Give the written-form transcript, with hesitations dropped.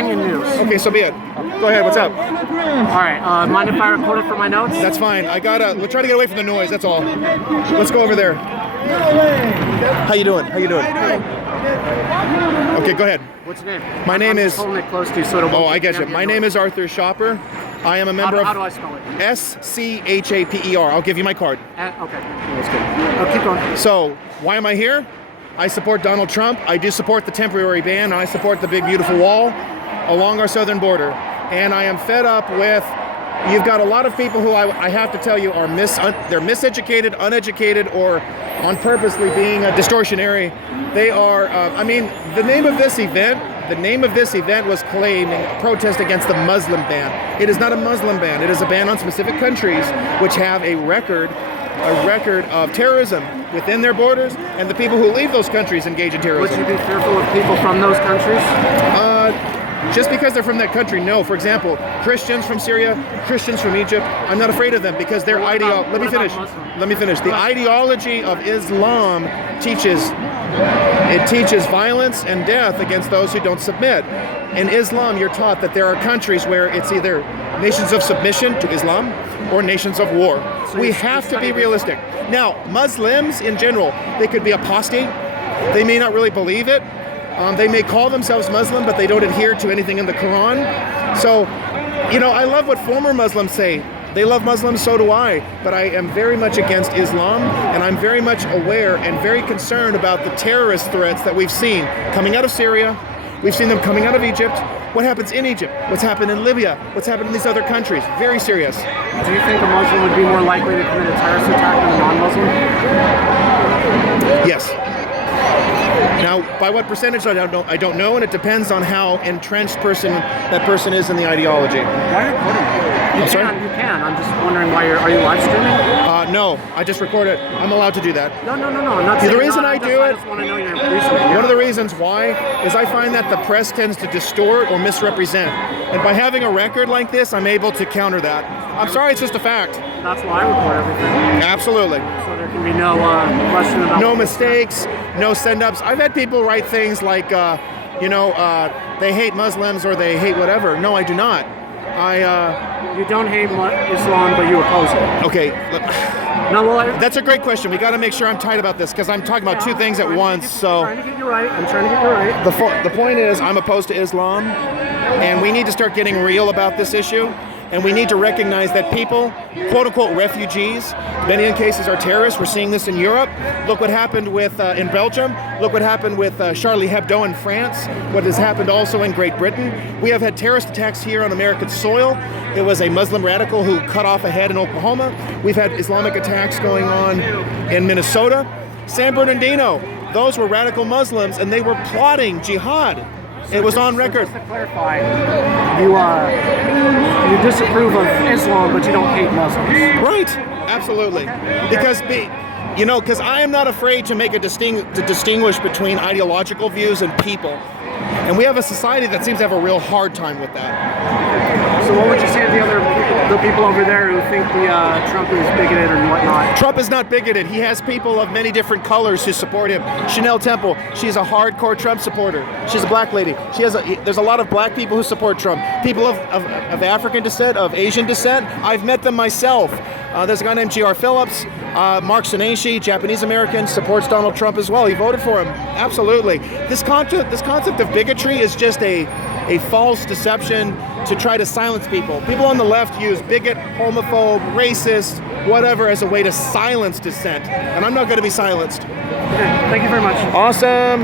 Canyon News. Okay, so be it. Go ahead, what's up? All right, mind if I record it for my notes? That's fine. We're trying to get away from the noise, that's all. Let's go over there. How you doing? Okay, go ahead. What's your name? My name is... holding it close to you so it won't I get you. My name is Arthur Schopper. I am a member of... How do I spell it? S-C-H-A-P-E-R. I'll give you my card. Okay, that's good. Keep going. So, why am I here? I support Donald Trump. I do support the temporary ban. I support the big, beautiful wall along our southern border. And I am fed up with... You've got a lot of people who I have to tell you are they're miseducated, uneducated, or on purposely being distortionary. They are, the name of this event was claiming protest against the Muslim ban. It is not a Muslim ban. It is a ban on specific countries which have a record of terrorism within their borders, and the people who leave those countries engage in terrorism. Would you be fearful of people from those countries? Just because they're from that country, no. For example, Christians from Syria, Christians from Egypt, I'm not afraid of them because their ideology... Let me finish. The ideology of Islam teaches violence and death against those who don't submit. In Islam, you're taught that there are countries where it's either nations of submission to Islam or nations of war. We have to be realistic. Now, Muslims in general, they could be apostate. They may not really believe it. They may call themselves Muslim, but they don't adhere to anything in the Quran. So, I love what former Muslims say. They love Muslims, so do I. But I am very much against Islam, and I'm very much aware and very concerned about the terrorist threats that we've seen coming out of Syria. We've seen them coming out of Egypt. What happens in Egypt? What's happened in Libya? What's happened in these other countries? Very serious. Do you think a Muslim would be more likely to commit a terrorist attack than a non-Muslim? Yes. Now, by what percentage, I don't know, and it depends on how entrenched that person is in the ideology. Why are you recording? You can. I'm just wondering why are you live streaming? No, I just record it. I'm allowed to do that. No. I'm not saying the reason I do it. I just want to know your reason. One of the reasons why is I find that the press tends to distort or misrepresent, and by having a record like this, I'm able to counter that. I'm sorry, it's just a fact. That's why I record everything. Absolutely. So there can be no question about. No mistakes, no send-ups. I've had people write things like, they hate Muslims or they hate whatever. No, I do not. You don't hate Islam, but you oppose it. Okay. No, that's a great question. We got to make sure I'm tight about this because I'm talking about two things at once. I'm trying to get you right. The point is, I'm opposed to Islam, and we need to start getting real about this issue. And we need to recognize that people, quote-unquote refugees, many in cases are terrorists. We're seeing this in Europe. Look what happened in Belgium. Look what happened with Charlie Hebdo in France. What has happened also in Great Britain. We have had terrorist attacks here on American soil. It was a Muslim radical who cut off a head in Oklahoma. We've had Islamic attacks going on in Minnesota. San Bernardino, those were radical Muslims, and they were plotting jihad. It was on record. Just to clarify, you disapprove of Islam, but you don't hate Muslims. Right, absolutely. Because I am not afraid to make to distinguish between ideological views and people. And we have a society that seems to have a real hard time with that. So what would you say to the people over there who think Trump is bigoted and whatnot? Trump is not bigoted. He has people of many different colors who support him. Chanel Temple, she's a hardcore Trump supporter. She's a black lady. There's a lot of black people who support Trump. People of African descent, of Asian descent. I've met them myself. There's a guy named G.R. Phillips. Mark Sonashi, Japanese American, supports Donald Trump as well. He voted for him. Absolutely. This concept of bigotry is just a false deception to try to silence people. People on the left use bigot, homophobe, racist, whatever as a way to silence dissent. And I'm not going to be silenced. Okay, thank you very much. Awesome.